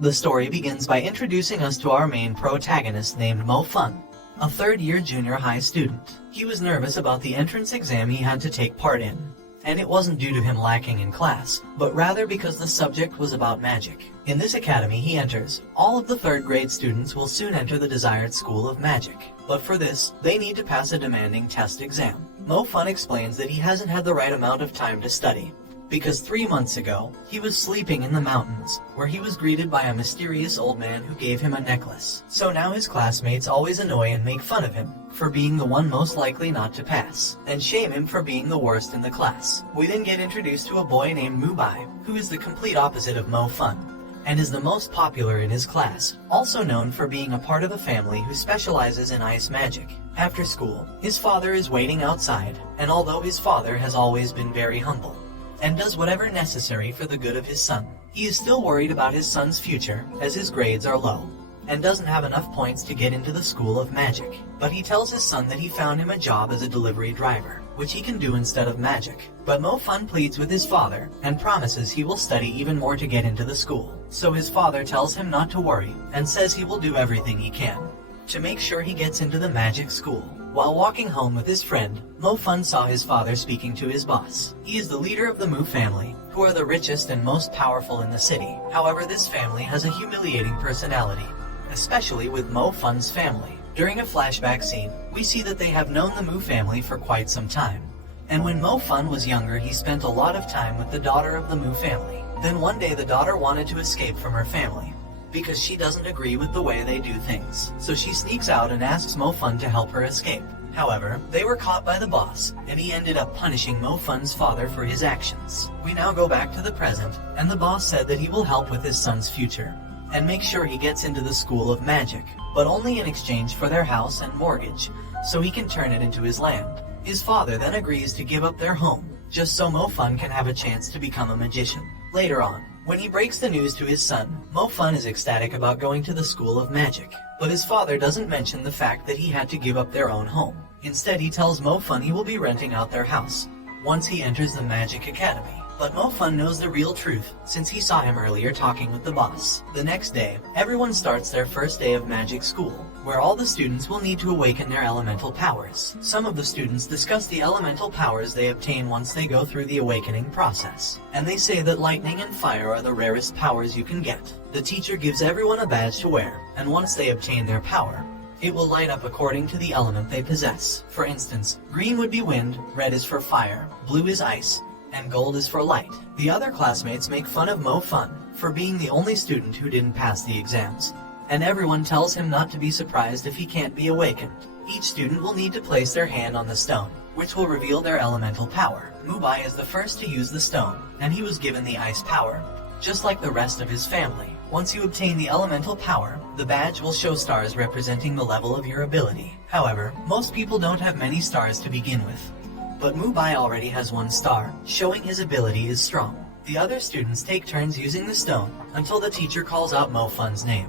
The story begins by introducing us to our main protagonist named Mo Fun, a third-year junior high student. He was nervous about the entrance exam he had to take part in, and it wasn't due to him lacking in class, but rather because the subject was about magic. In this academy he enters, all of the third-grade students will soon enter the desired school of magic, but for this, they need to pass a demanding test exam. Mo Fun explains that he hasn't had the right amount of time to study, because 3 months ago, he was sleeping in the mountains, where he was greeted by a mysterious old man who gave him a necklace. So now his classmates always annoy and make fun of him for being the one most likely not to pass, and shame him for being the worst in the class. We then get introduced to a boy named Mubai, who is the complete opposite of Mo Fun, and is the most popular in his class, also known for being a part of a family who specializes in ice magic. After school, his father is waiting outside, and although his father has always been very humble, and does whatever necessary for the good of his son, he is still worried about his son's future, as his grades are low, and doesn't have enough points to get into the school of magic. But he tells his son that he found him a job as a delivery driver, which he can do instead of magic. But Mo Fun pleads with his father, and promises he will study even more to get into the school. So his father tells him not to worry, and says he will do everything he can to make sure he gets into the magic school. While walking home with his friend, Mo Fun saw his father speaking to his boss. He is the leader of the Mu family, who are the richest and most powerful in the city. However, this family has a humiliating personality, especially with Mo Fun's family. During a flashback scene, we see that they have known the Mu family for quite some time. And when Mo Fun was younger, he spent a lot of time with the daughter of the Mu family. Then one day the daughter wanted to escape from her family, because she doesn't agree with the way they do things. So she sneaks out and asks Mo Fun to help her escape. However, they were caught by the boss, and he ended up punishing Mo Fun's father for his actions. We now go back to the present, and the boss said that he will help with his son's future, and make sure he gets into the school of magic, but only in exchange for their house and mortgage, so he can turn it into his land. His father then agrees to give up their home, just so Mo Fun can have a chance to become a magician. Later on, when he breaks the news to his son, Mo Fun is ecstatic about going to the school of magic, but his father doesn't mention the fact that he had to give up their own home. Instead, he tells Mo Fun he will be renting out their house once he enters the Magic Academy. But Mo Fun knows the real truth, since he saw him earlier talking with the boss. The next day, everyone starts their first day of magic school, where all the students will need to awaken their elemental powers. Some of the students discuss the elemental powers they obtain once they go through the awakening process, and they say that lightning and fire are the rarest powers you can get. The teacher gives everyone a badge to wear, and once they obtain their power, it will light up according to the element they possess. For instance, green would be wind, red is for fire, blue is ice, and gold is for light. The other classmates make fun of Mo Fun for being the only student who didn't pass the exams, and everyone tells him not to be surprised if he can't be awakened. Each student will need to place their hand on the stone, which will reveal their elemental power. Mubai is the first to use the stone, and he was given the ice power, just like the rest of his family. Once you obtain the elemental power, the badge will show stars representing the level of your ability. However, most people don't have many stars to begin with, but Mubai already has 1 star, showing his ability is strong. The other students take turns using the stone until the teacher calls out Mo Fun's name,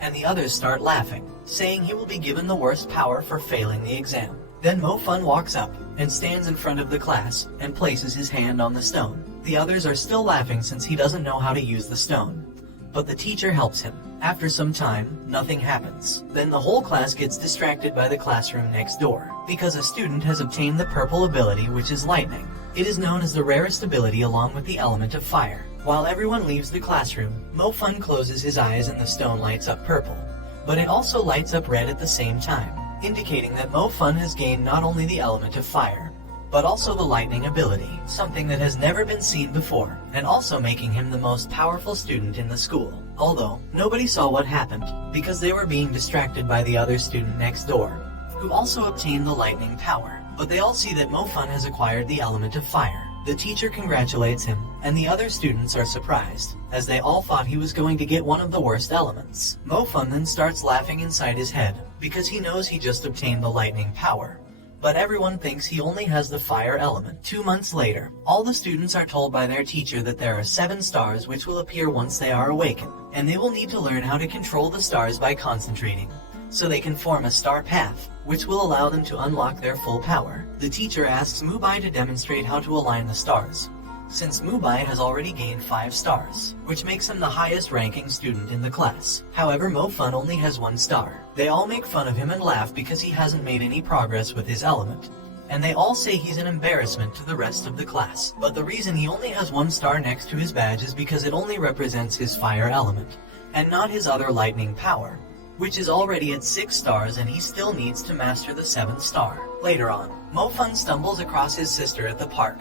and the others start laughing, saying he will be given the worst power for failing the exam. Then Mo Fun walks up and stands in front of the class and places his hand on the stone. The others are still laughing since he doesn't know how to use the stone, but the teacher helps him. After some time, nothing happens. Then the whole class gets distracted by the classroom next door, because a student has obtained the purple ability, which is lightning. It is known as the rarest ability along with the element of fire. While everyone leaves the classroom, Mo Fun closes his eyes and the stone lights up purple, but it also lights up red at the same time, indicating that Mo Fun has gained not only the element of fire, but also the lightning ability, something that has never been seen before, and also making him the most powerful student in the school. Although, nobody saw what happened, because they were being distracted by the other student next door, who also obtained the lightning power. But they all see that Mo Fun has acquired the element of fire. The teacher congratulates him, and the other students are surprised, as they all thought he was going to get one of the worst elements. Mo Fun then starts laughing inside his head, because he knows he just obtained the lightning power, but everyone thinks he only has the fire element. 2 months later, all the students are told by their teacher that there are 7 stars which will appear once they are awakened, and they will need to learn how to control the stars by concentrating, so they can form a star path, which will allow them to unlock their full power. The teacher asks Mubai to demonstrate how to align the stars, since Mubai has already gained 5 stars, which makes him the highest ranking student in the class. However, Mo Fun only has 1 star. They all make fun of him and laugh because he hasn't made any progress with his element, and they all say he's an embarrassment to the rest of the class. But the reason he only has 1 star next to his badge is because it only represents his fire element, and not his other lightning power, which is already at 6 stars, and he still needs to master the 7th star. Later on, Mo Fun stumbles across his sister at the park.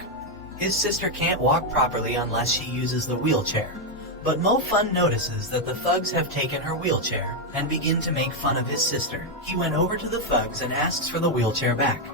His sister can't walk properly unless she uses the wheelchair, but Mo Fun notices that the thugs have taken her wheelchair and begin to make fun of his sister. He went over to the thugs and asks for the wheelchair back,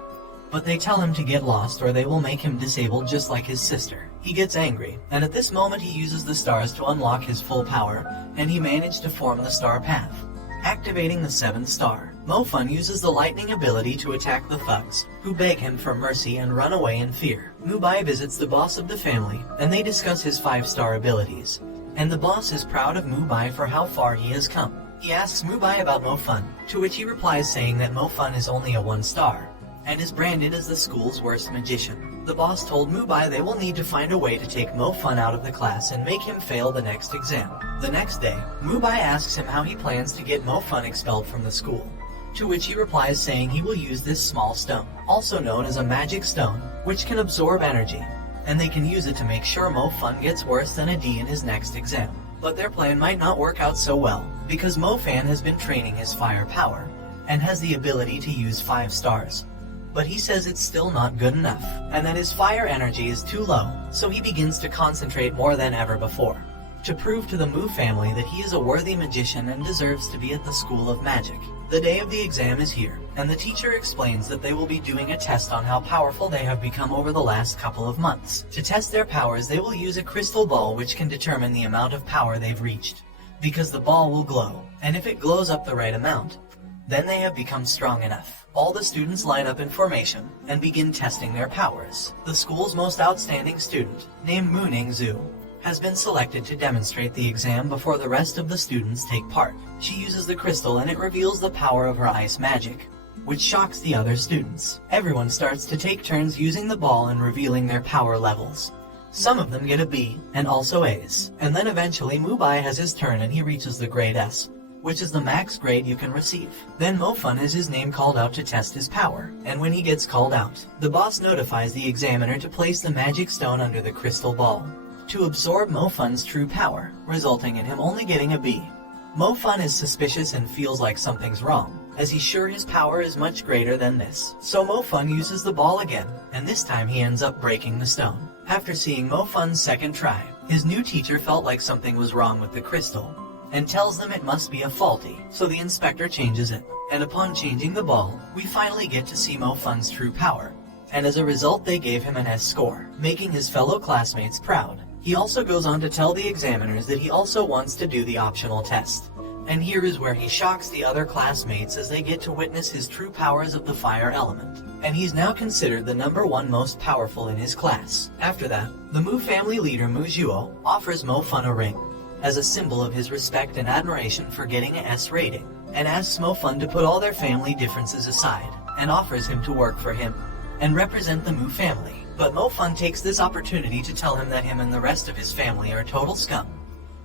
but they tell him to get lost or they will make him disabled just like his sister. He gets angry, and at this moment he uses the stars to unlock his full power, and he managed to form the star path, activating the 7th star. Mo Fun uses the lightning ability to attack the thugs, who beg him for mercy and run away in fear. Mubai visits the boss of the family, and they discuss his 5-star abilities, and the boss is proud of Mubai for how far he has come. He asks Mubai about Mo Fun, to which he replies saying that Mo Fun is only a 1 star, and is branded as the school's worst magician. The boss told Mubai they will need to find a way to take Mo Fun out of the class and make him fail the next exam. The next day, Mubai asks him how he plans to get Mo Fun expelled from the school, to which he replies saying he will use this small stone, also known as a magic stone, which can absorb energy, and they can use it to make sure Mo Fun gets worse than a D in his next exam. But their plan might not work out so well, because Mo Fan has been training his fire power, and has the ability to use 5 stars. But he says it's still not good enough, and that his fire energy is too low, so he begins to concentrate more than ever before, to prove to the Mu family that he is a worthy magician and deserves to be at the School of Magic. The day of the exam is here, and the teacher explains that they will be doing a test on how powerful they have become over the last couple of months. To test their powers, they will use a crystal ball which can determine the amount of power they've reached, because the ball will glow, and if it glows up the right amount, then they have become strong enough. All the students line up in formation and begin testing their powers. The school's most outstanding student, named Mooning Zhu, has been selected to demonstrate the exam before the rest of the students take part. She uses the crystal and it reveals the power of her ice magic, which shocks the other students. Everyone starts to take turns using the ball and revealing their power levels. Some of them get a B, and also A's. And then eventually Mubai has his turn and he reaches the grade S, which is the max grade you can receive. Then Mo Fun has his name called out to test his power, and when he gets called out, the boss notifies the examiner to place the magic stone under the crystal ball, to absorb Mo Fun's true power, resulting in him only getting a B. Mo Fun is suspicious and feels like something's wrong, as he's sure his power is much greater than this. So Mo Fun uses the ball again, and this time he ends up breaking the stone. After seeing Mo Fun's second try, his new teacher felt like something was wrong with the crystal, and tells them it must be a faulty, so the inspector changes it. And upon changing the ball, we finally get to see Mo Fun's true power, and as a result they gave him an S score, making his fellow classmates proud. He also goes on to tell the examiners that he also wants to do the optional test, and here is where he shocks the other classmates as they get to witness his true powers of the fire element, and he's now considered the #1 most powerful in his class. After that, the Mu family leader Mu Zhuo offers Mo Fun a ring, as a symbol of his respect and admiration for getting a S rating, and asks Mo Fun to put all their family differences aside, and offers him to work for him, and represent the Mu family. But Mo Fun takes this opportunity to tell him that him and the rest of his family are total scum,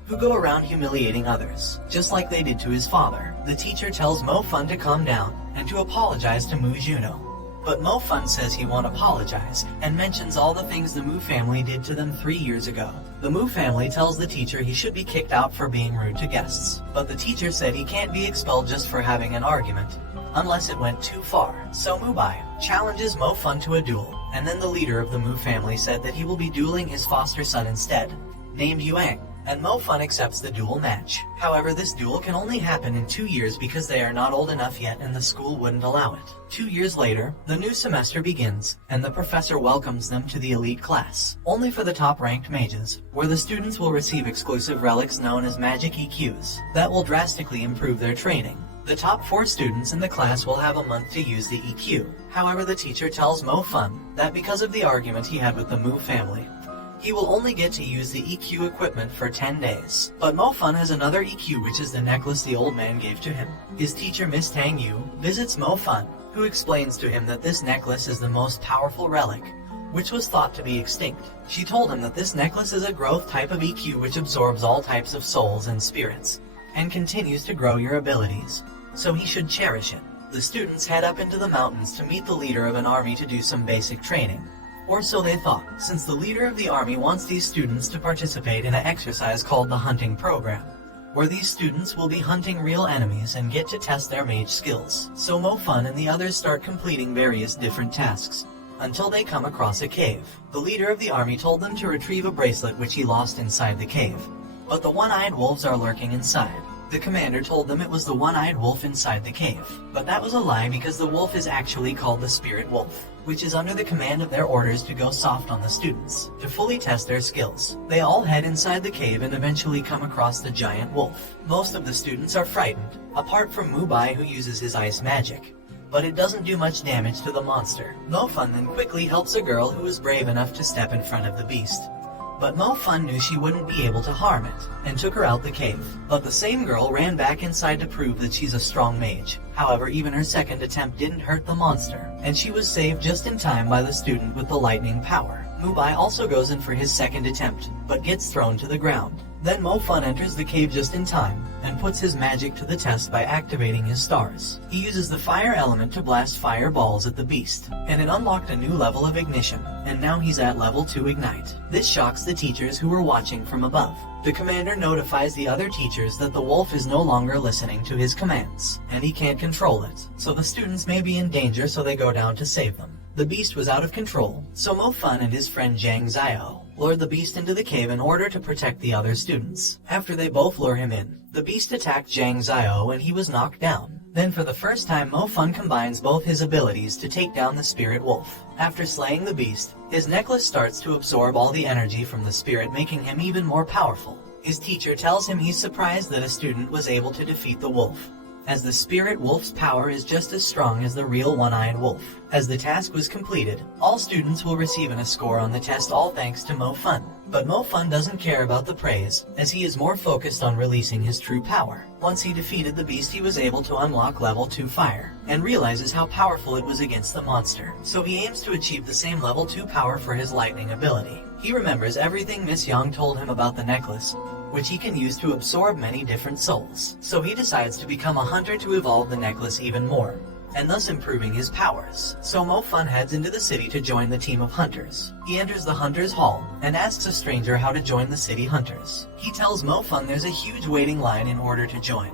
who go around humiliating others, just like they did to his father. The teacher tells Mo Fun to calm down, and to apologize to Mu Juno. But Mo Fun says he won't apologize, and mentions all the things the Mu family did to them 3 years ago. The Mu family tells the teacher he should be kicked out for being rude to guests, but the teacher said he can't be expelled just for having an argument, unless it went too far. So Mubai challenges Mo Fun to a duel, and then the leader of the Mu family said that he will be dueling his foster son instead, named Yuang, and Mo Fun accepts the duel match. However, this duel can only happen in 2 years because they are not old enough yet and the school wouldn't allow it. 2 years later, the new semester begins, and the professor welcomes them to the elite class, only for the top-ranked mages, where the students will receive exclusive relics known as magic EQs, that will drastically improve their training. The top 4 students in the class will have a month to use the EQ. However, the teacher tells Mo Fun that because of the argument he had with the Mu family, he will only get to use the EQ equipment for 10 days. But Mo Fun has another EQ, which is the necklace the old man gave to him. His teacher Miss Tang Yu visits Mo Fun, who explains to him that this necklace is the most powerful relic, which was thought to be extinct. She told him that this necklace is a growth type of EQ which absorbs all types of souls and spirits, and continues to grow your abilities, so he should cherish it. The students head up into the mountains to meet the leader of an army to do some basic training. Or so they thought, since the leader of the army wants these students to participate in an exercise called the hunting program, where these students will be hunting real enemies and get to test their mage skills. So Mo Fun and the others start completing various different tasks, until they come across a cave. The leader of the army told them to retrieve a bracelet which he lost inside the cave, but the one-eyed wolves are lurking inside. The commander told them it was the one-eyed wolf inside the cave, but that was a lie because the wolf is actually called the spirit wolf, which is under the command of their orders to go soft on the students, to fully test their skills. They all head inside the cave and eventually come across the giant wolf. Most of the students are frightened, apart from Mubai who uses his ice magic, but it doesn't do much damage to the monster. Mo Fun then quickly helps a girl who is brave enough to step in front of the beast. But Mo Fun knew she wouldn't be able to harm it, and took her out the cave. But the same girl ran back inside to prove that she's a strong mage. However, even her second attempt didn't hurt the monster, and she was saved just in time by the student with the lightning power. Mubai also goes in for his second attempt, but gets thrown to the ground. Then Mo Fun enters the cave just in time, and puts his magic to the test by activating his stars. He uses the fire element to blast fireballs at the beast, and it unlocked a new level of ignition, and now he's at level 2 ignite. This shocks the teachers who were watching from above. The commander notifies the other teachers that the wolf is no longer listening to his commands, and he can't control it, so the students may be in danger, so they go down to save them. The beast was out of control, so Mo Fun and his friend Zhang Zio lured the beast into the cave in order to protect the other students. After they both lure him in, the beast attacked Zhang Zio and he was knocked down. Then for the first time Mo Fun combines both his abilities to take down the spirit wolf. After slaying the beast, his necklace starts to absorb all the energy from the spirit, making him even more powerful. His teacher tells him he's surprised that a student was able to defeat the wolf, as the spirit wolf's power is just as strong as the real one-eyed wolf. As the task was completed, all students will receive a score on the test, all thanks to Mo Fun. But Mo Fun doesn't care about the praise, as he is more focused on releasing his true power. Once he defeated the beast, he was able to unlock level 2 fire, and realizes how powerful it was against the monster. So he aims to achieve the same level 2 power for his lightning ability. He remembers everything Miss Yang told him about the necklace, which he can use to absorb many different souls. So he decides to become a hunter to evolve the necklace even more, and thus improving his powers. So Mo Fun heads into the city to join the team of hunters. He enters the hunters hall, and asks a stranger how to join the city hunters. He tells Mo Fun there's a huge waiting line in order to join,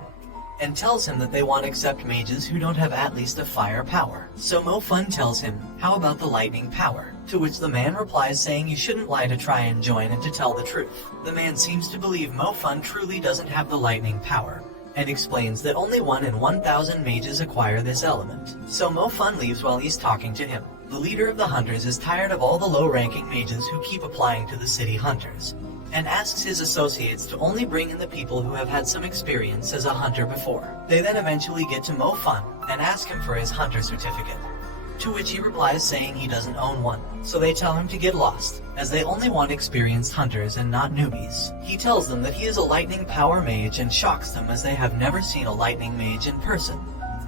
and tells him that they won't accept mages who don't have at least a fire power. So Mo Fun tells him, how about the lightning power? To which the man replies saying you shouldn't lie to try and join and to tell the truth. The man seems to believe Mo Fun truly doesn't have the lightning power, and explains that only 1 in 1,000 mages acquire this element. So Mo Fun leaves while he's talking to him. The leader of the hunters is tired of all the low-ranking mages who keep applying to the city hunters, and asks his associates to only bring in the people who have had some experience as a hunter before. They then eventually get to Mo Fun, and ask him for his hunter certificate, to which he replies saying he doesn't own one. So they tell him to get lost, as they only want experienced hunters and not newbies. He tells them that he is a lightning power mage and shocks them as they have never seen a lightning mage in person,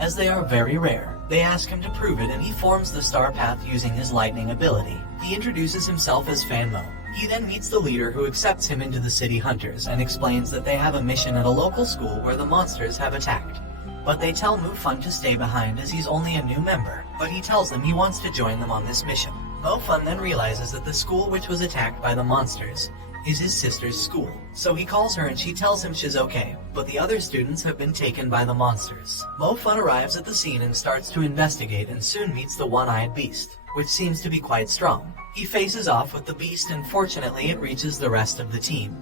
as they are very rare. They ask him to prove it and he forms the star path using his lightning ability. He introduces himself as Fanmo. He then meets the leader who accepts him into the city hunters and explains that they have a mission at a local school where the monsters have attacked. But they tell Mo Fun to stay behind as he's only a new member, but he tells them he wants to join them on this mission. Mo Fun then realizes that the school which was attacked by the monsters is his sister's school. So he calls her and she tells him she's okay, but the other students have been taken by the monsters. Mo Fun arrives at the scene and starts to investigate and soon meets the one-eyed beast, which seems to be quite strong. He faces off with the beast and fortunately it reaches the rest of the team,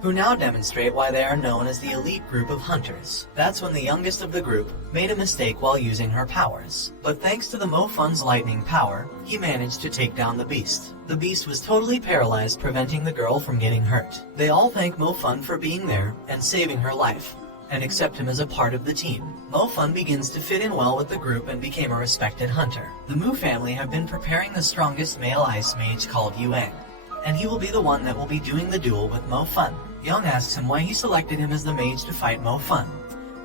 who now demonstrate why they are known as the elite group of hunters. That's when the youngest of the group made a mistake while using her powers. But thanks to the Mo Fun's lightning power, he managed to take down the beast. The beast was totally paralyzed, preventing the girl from getting hurt. They all thank Mo Fun for being there and saving her life, and accept him as a part of the team. Mo Fun begins to fit in well with the group and became a respected hunter. The Mu family have been preparing the strongest male ice mage called Yuang, and he will be the one that will be doing the duel with Mo Fun. Young asks him why he selected him as the mage to fight Mo Fun,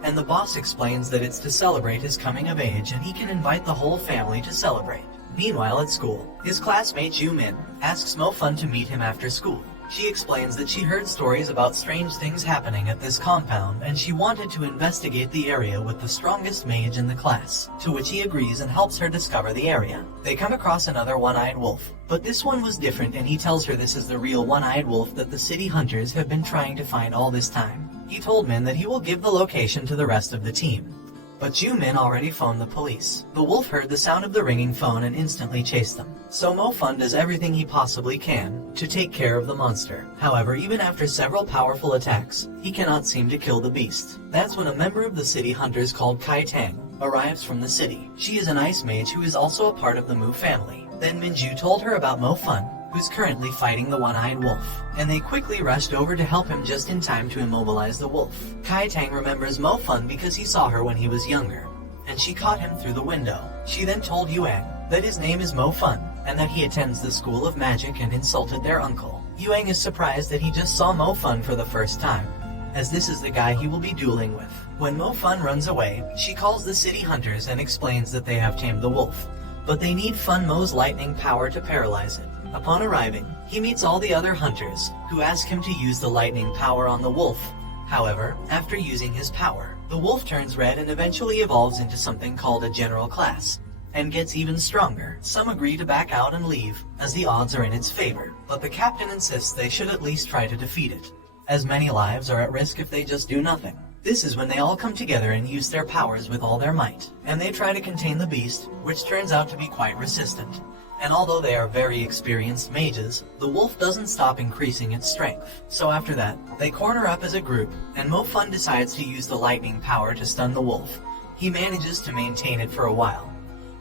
and the boss explains that it's to celebrate his coming of age and he can invite the whole family to celebrate. Meanwhile at school, his classmate Ju-min asks Mo-fun to meet him after school. She explains that she heard stories about strange things happening at this compound and she wanted to investigate the area with the strongest mage in the class, to which he agrees and helps her discover the area. They come across another one-eyed wolf, but this one was different and he tells her this is the real one-eyed wolf that the city hunters have been trying to find all this time. He told Min that he will give the location to the rest of the team. But Ju-min already phoned the police. The wolf heard the sound of the ringing phone and instantly chased them. So Mo-fun does everything he possibly can to take care of the monster. However, even after several powerful attacks, he cannot seem to kill the beast. That's when a member of the city hunters called Kai Tang arrives from the city. She is an ice mage who is also a part of the Mu family. Then Minju told her about Mo-fun, who's currently fighting the one-eyed wolf, and they quickly rushed over to help him just in time to immobilize the wolf. Kai Tang remembers Mo-fun because he saw her when he was younger, and she caught him through the window. She then told Yuang that his name is Mo-fun, and that he attends the School of Magic and insulted their uncle. Yuang is surprised that he just saw Mo-fun for the first time, as this is the guy he will be dueling with. When Mo-fun runs away, she calls the city hunters and explains that they have tamed the wolf, but they need Fun Mo's lightning power to paralyze it. Upon arriving, he meets all the other hunters, who ask him to use the lightning power on the wolf. However, after using his power, the wolf turns red and eventually evolves into something called a general class, and gets even stronger. Some agree to back out and leave, as the odds are in its favor, but the captain insists they should at least try to defeat it, as many lives are at risk if they just do nothing. This is when they all come together and use their powers with all their might, and they try to contain the beast, which turns out to be quite resistant. And although they are very experienced mages, the wolf doesn't stop increasing its strength. So after that, they corner up as a group, and Mo-fun decides to use the lightning power to stun the wolf. He manages to maintain it for a while.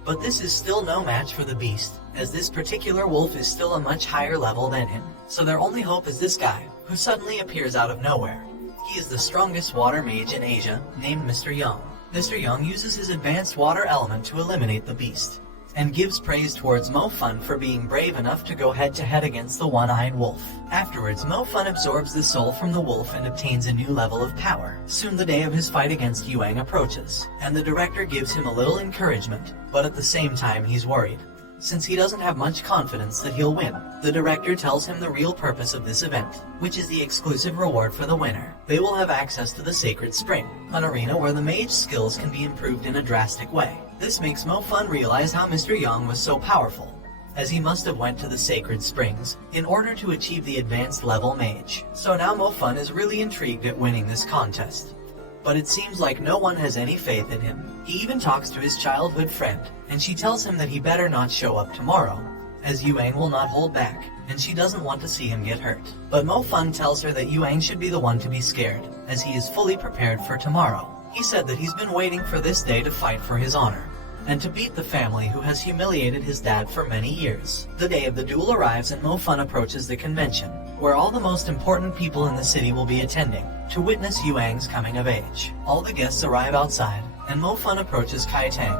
But this is still no match for the beast, as this particular wolf is still a much higher level than him. So their only hope is this guy, who suddenly appears out of nowhere. He is the strongest water mage in Asia, named Mr. Young. Mr. Young uses his advanced water element to eliminate the beast, and gives praise towards Mo-fun for being brave enough to go head-to-head against the one-eyed wolf. Afterwards, Mo-fun absorbs the soul from the wolf and obtains a new level of power. Soon the day of his fight against Yuang approaches, and the director gives him a little encouragement, but at the same time he's worried, since he doesn't have much confidence that he'll win. The director tells him the real purpose of this event, which is the exclusive reward for the winner. They will have access to the Sacred Spring, an arena where the mage skills can be improved in a drastic way. This makes Mo-fun realize how Mr. Young was so powerful, as he must have went to the Sacred Springs in order to achieve the advanced level mage. So now Mo-fun is really intrigued at winning this contest. But it seems like no one has any faith in him. He even talks to his childhood friend, and she tells him that he better not show up tomorrow, as Yuang will not hold back, and she doesn't want to see him get hurt. But Mo-fun tells her that Yuang should be the one to be scared, as he is fully prepared for tomorrow. He said that he's been waiting for this day to fight for his honor, and to beat the family who has humiliated his dad for many years. The day of the duel arrives and Mo-fun approaches the convention, where all the most important people in the city will be attending, to witness Yuang's coming of age. All the guests arrive outside, and Mo-fun approaches Kai Tang,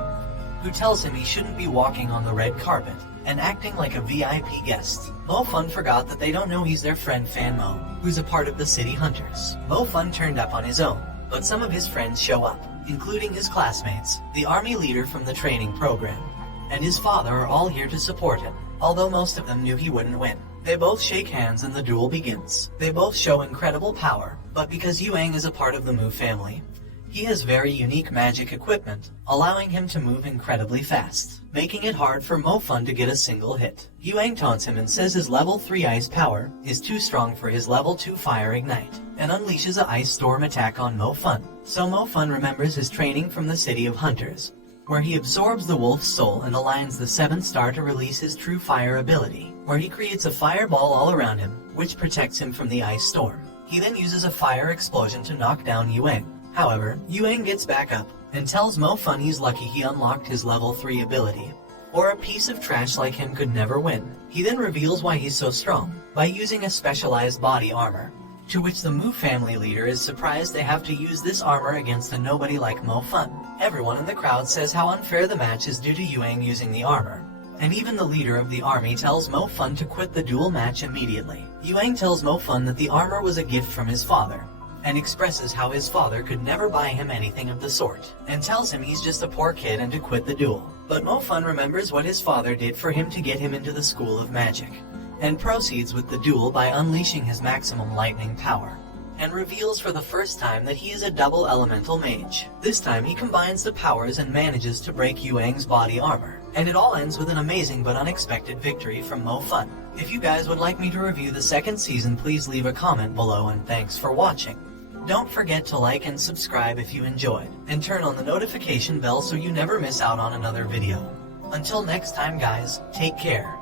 who tells him he shouldn't be walking on the red carpet, and acting like a VIP guest. Mo-fun forgot that they don't know he's their friend Fan Mo, who's a part of the city hunters. Mo-fun turned up on his own, but some of his friends show up, including his classmates, the army leader from the training program, and his father are all here to support him, although most of them knew he wouldn't win. They both shake hands and the duel begins. They both show incredible power, but because Yuang is a part of the Mu family, he has very unique magic equipment, allowing him to move incredibly fast, making it hard for Mo-fun to get a single hit. Yuang taunts him and says his level 3 ice power is too strong for his level 2 fire ignite, and unleashes a ice storm attack on Mo-fun. So Mo-fun remembers his training from the City of Hunters, where he absorbs the wolf's soul and aligns the 7th star to release his true fire ability, where he creates a fireball all around him, which protects him from the ice storm. He then uses a fire explosion to knock down Yuang. However, Yuang gets back up, and tells Mo-fun he's lucky he unlocked his level 3 ability, or a piece of trash like him could never win. He then reveals why he's so strong, by using a specialized body armor, to which the Mu family leader is surprised they have to use this armor against a nobody like Mo-fun. Everyone in the crowd says how unfair the match is due to Yuang using the armor, and even the leader of the army tells Mo-fun to quit the duel match immediately. Yuang tells Mo-fun that the armor was a gift from his father, and expresses how his father could never buy him anything of the sort, and tells him he's just a poor kid and to quit the duel. But Mofun remembers what his father did for him to get him into the School of Magic, and proceeds with the duel by unleashing his maximum lightning power, and reveals for the first time that he is a double elemental mage. This time he combines the powers and manages to break Yuang's body armor, and it all ends with an amazing but unexpected victory from Mofun. If you guys would like me to review the second season, please leave a comment below, and thanks for watching. Don't forget to like and subscribe if you enjoyed, and turn on the notification bell so you never miss out on another video. Until next time guys, take care.